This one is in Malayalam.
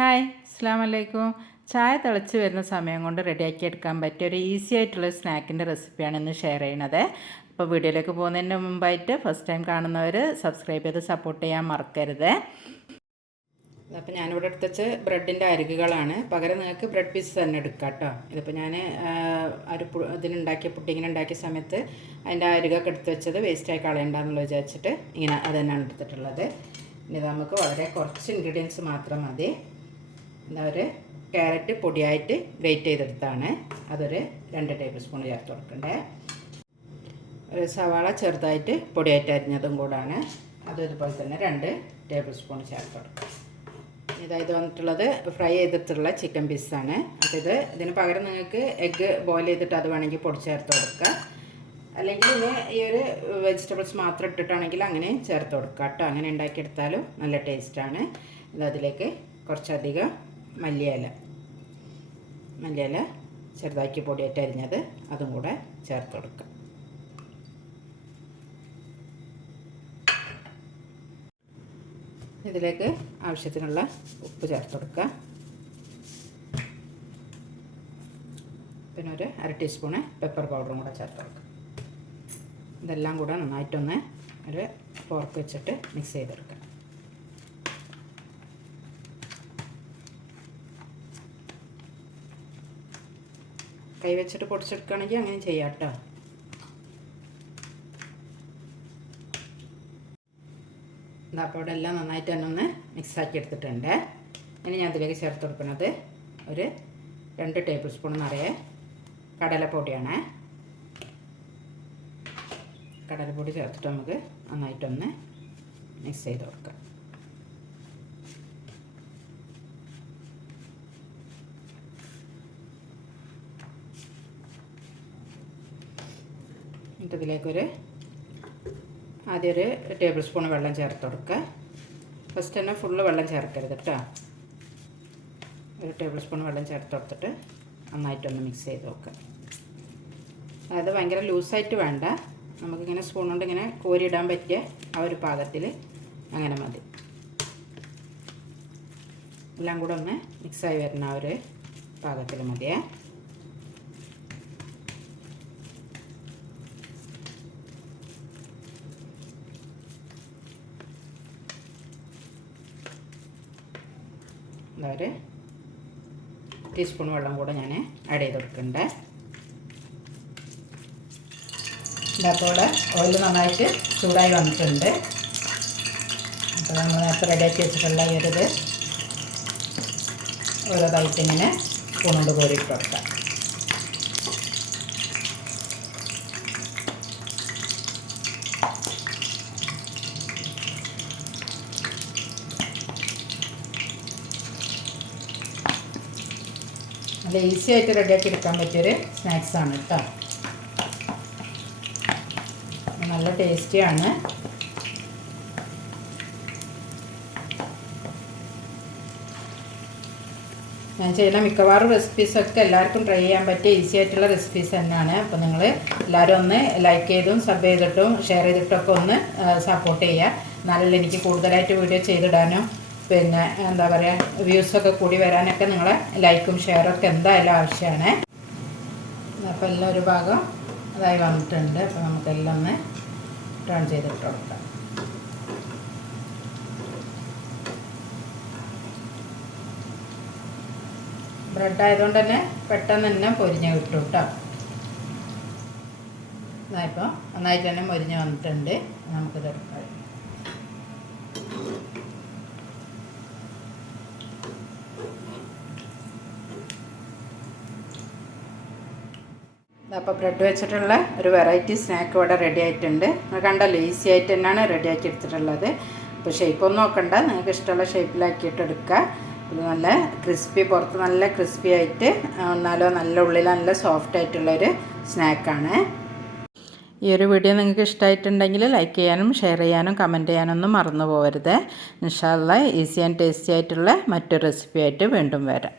ഹായ് അസ്സലാമു അലൈക്കും. ചായ തിളച്ച് വരുന്ന സമയം കൊണ്ട് റെഡിയാക്കി എടുക്കാൻ പറ്റിയ ഒരു ഈസി ആയിട്ടുള്ള സ്നാക്കിൻ്റെ റെസിപ്പിയാണ് ഇന്ന് ഷെയർ ചെയ്യണത്. അപ്പോൾ വീഡിയോയിലേക്ക് പോകുന്നതിന് മുമ്പായിട്ട് ഫസ്റ്റ് ടൈം കാണുന്നവർ സബ്സ്ക്രൈബ് ചെയ്ത് സപ്പോർട്ട് ചെയ്യാൻ മറക്കരുത്. അപ്പോൾ ഞാനിവിടെ എടുത്ത് വെച്ച് ബ്രെഡിൻ്റെ അരികുകളാണ്. പകരം നിങ്ങൾക്ക് ബ്രെഡ് പീസ് തന്നെ എടുക്കാം കേട്ടോ. ഇതിപ്പോൾ ഞാൻ പുഡിങ്ങിനുണ്ടാക്കിയ സമയത്ത് അതിൻ്റെ അരികൊക്കെ എടുത്ത് വെച്ചത് വേസ്റ്റായി കളയണ്ടെന്നുള്ള വിചാരിച്ചിട്ട് ഇങ്ങനെ അത് തന്നെയാണ് എടുത്തിട്ടുള്ളത്. ഇനി നമുക്ക് വളരെ കുറച്ച് ഇൻഗ്രീഡിയൻസ് മാത്രം മതി. ഒരു ക്യാരറ്റ് പൊടിയായിട്ട് ഗ്രേറ്റ് ചെയ്തെടുത്താണ്, അതൊരു 2 ടേബിൾ സ്പൂൺ ചേർത്ത് കൊടുക്കണ്ടേ. ഒരു സവാള ചെറുതായിട്ട് പൊടിയായിട്ട് അരിഞ്ഞതും കൂടാണ്, അതും ഇതുപോലെ തന്നെ 2 ടേബിൾ സ്പൂൺ ചേർത്ത് കൊടുക്കുക. ഇത് വന്നിട്ടുള്ളത് ഫ്രൈ ചെയ്തിട്ടുള്ള ചിക്കൻ പീസാണ്. അപ്പോൾ ഇതിന് പകരം നിങ്ങൾക്ക് എഗ്ഗ് ബോയിൽ ചെയ്തിട്ട് അത് വേണമെങ്കിൽ പൊടി ചേർത്ത് കൊടുക്കുക, അല്ലെങ്കിൽ ഇനി ഈ ഒരു വെജിറ്റബിൾസ് മാത്രം ഇട്ടിട്ടാണെങ്കിൽ അങ്ങനെ ചേർത്ത് കൊടുക്കുക കേട്ടോ. അങ്ങനെ ഉണ്ടാക്കിയെടുത്താലും നല്ല ടേസ്റ്റാണ്. അതിലേക്ക് കുറച്ചധികം മല്ലിയില ചെറുതാക്കി പൊടിയായിട്ട് അരിഞ്ഞത് അതും കൂടെ ചേർത്ത് കൊടുക്കുക. ഇതിലേക്ക് ആവശ്യത്തിനുള്ള ഉപ്പ് ചേർത്ത് കൊടുക്കുക. പിന്നെ ഒരു 1/2 ടീസ്പൂണ് പെപ്പർ പൗഡറും കൂടെ ചേർത്ത് കൊടുക്കുക. ഇതെല്ലാം കൂടെ നന്നായിട്ടൊന്ന് ഒരു ഫോർക്ക് വെച്ചിട്ട് മിക്സ് ചെയ്തെടുക്കുക. കൈ വെച്ചിട്ട് പൊടിച്ചെടുക്കുകയാണെങ്കിൽ അങ്ങനെ ചെയ്യാം കേട്ടോ. അപ്പോൾ ഇവിടെ എല്ലാം നന്നായിട്ട് തന്നെ ഒന്ന് മിക്സാക്കി എടുത്തിട്ടുണ്ട്. ഇനി ഞാൻ അതിലേക്ക് ചേർത്ത് കൊടുക്കുന്നത് ഒരു 2 ടേബിൾ സ്പൂൺ നിറയെ കടലപ്പൊടിയാണ്. കടലപ്പൊടി ചേർത്തിട്ട് നമുക്ക് നന്നായിട്ടൊന്ന് മിക്സ് ചെയ്ത് കൊടുക്കാം. എന്നിട്ട് ഇതിലേക്കൊരു ആദ്യം ഒരു ടേബിൾ സ്പൂൺ വെള്ളം ചേർത്ത് കൊടുക്കുക. ഫസ്റ്റ് തന്നെ ഫുള്ള് വെള്ളം ചേർക്കരുത് കേട്ടോ. ഒരു ടേബിൾ സ്പൂൺ വെള്ളം ചേർത്ത് കൊടുത്തിട്ട് നന്നായിട്ടൊന്ന് മിക്സ് ചെയ്ത് നോക്കുക. അതായത് ഭയങ്കര ലൂസായിട്ട് വേണ്ട, നമുക്കിങ്ങനെ സ്പൂൺ കൊണ്ട് ഇങ്ങനെ കോരിയിടാൻ പറ്റിയ ആ ഒരു പാകത്തിൽ അങ്ങനെ മതി. എല്ലാം കൂടെ ഒന്ന് മിക്സായി വരുന്ന ആ ഒരു പാകത്തിൽ മതിയേ. ഒരു ടീസ്പൂൺ വെള്ളം കൂടെ ഞാൻ ആഡ് ചെയ്ത് കൊടുക്കുന്നുണ്ട്. അപ്പോൾ ഓയിൽ നന്നായിട്ട് ചൂടായി വന്നിട്ടുണ്ട്. അപ്പോൾ നമ്മൾ നേരത്തെ റെഡിയാക്കി വെച്ചിട്ടുള്ള ഈ ഒരു ഓരോതായിട്ട് ഇങ്ങനെ സ്പൂൺ കൊണ്ട് കോരിയിട്ട് കൊടുക്കാം. നല്ല ഈസി ആയിട്ട് റെഡിയാക്കി എടുക്കാൻ പറ്റിയൊരു സ്നാക്സാണ് കേട്ടോ. നല്ല ടേസ്റ്റിയാണ്. ഞാൻ ചെയ്യുന്ന മിക്കവാറും റെസിപ്പീസൊക്കെ എല്ലാവർക്കും ട്രൈ ചെയ്യാൻ പറ്റിയ ഈസി ആയിട്ടുള്ള റെസിപ്പീസ് തന്നെയാണ്. അപ്പോൾ നിങ്ങൾ എല്ലാവരും ഒന്ന് ലൈക്ക് ചെയ്തും സബ് ചെയ്തിട്ടും ഷെയർ ചെയ്തിട്ടൊക്കെ ഒന്ന് സപ്പോർട്ട് ചെയ്യുക. എന്നാലല്ലേ എനിക്ക് കൂടുതലായിട്ട് വീഡിയോ ചെയ്തിടാനും പിന്നെ എന്താ പറയുക വ്യൂസൊക്കെ കൂടി വരാനൊക്കെ നിങ്ങളെ ലൈക്കും ഷെയറൊക്കെ എന്തായാലും ആവശ്യമാണ്. അപ്പോൾ എല്ലാം ഒരു ഭാഗം അതായി വന്നിട്ടുണ്ട്. അപ്പോൾ നമുക്കെല്ലാം ഒന്ന് ടേൺ ചെയ്തിട്ട് കൊടുക്കാം. ബ്രെഡ് ആയതുകൊണ്ട് തന്നെ പെട്ടെന്ന് തന്നെ പൊരിഞ്ഞ് കിട്ടും കേട്ടോ. ഇതായിപ്പോൾ നന്നായിട്ട് തന്നെ പൊരിഞ്ഞ് വന്നിട്ടുണ്ട്. നമുക്കിത് എടുക്കാം. അപ്പോൾ ബ്രെഡ് വെച്ചിട്ടുള്ള ഒരു വെറൈറ്റി സ്നാക്ക് ഇവിടെ റെഡി ആയിട്ടുണ്ട്. നിങ്ങൾ കണ്ടല്ലോ, ഈസി ആയിട്ട് തന്നെയാണ് റെഡിയാക്കി എടുത്തിട്ടുള്ളത്. അപ്പോൾ ഷേപ്പൊന്നും നോക്കണ്ട, നിങ്ങൾക്ക് ഇഷ്ടമുള്ള ഷേപ്പിലാക്കിയിട്ട് എടുക്കുക. ഇത് നല്ല ക്രിസ്പി, പുറത്ത് നല്ല ക്രിസ്പി ആയിട്ട് എന്നാലോ നല്ല ഉള്ളിൽ നല്ല സോഫ്റ്റ് ആയിട്ടുള്ളൊരു സ്നാക്കാണ്. ഈ ഒരു വീഡിയോ നിങ്ങൾക്ക് ഇഷ്ടമായിട്ടുണ്ടെങ്കിൽ ലൈക്ക് ചെയ്യാനും ഷെയർ ചെയ്യാനും കമൻറ്റ് ചെയ്യാനൊന്നും മറന്നു പോകരുത്. ഇൻഷാ അല്ലാഹ് ഈസി ആൻഡ് ടേസ്റ്റി ആയിട്ടുള്ള മറ്റൊരു റെസിപ്പി ആയിട്ട് വീണ്ടും വരാം.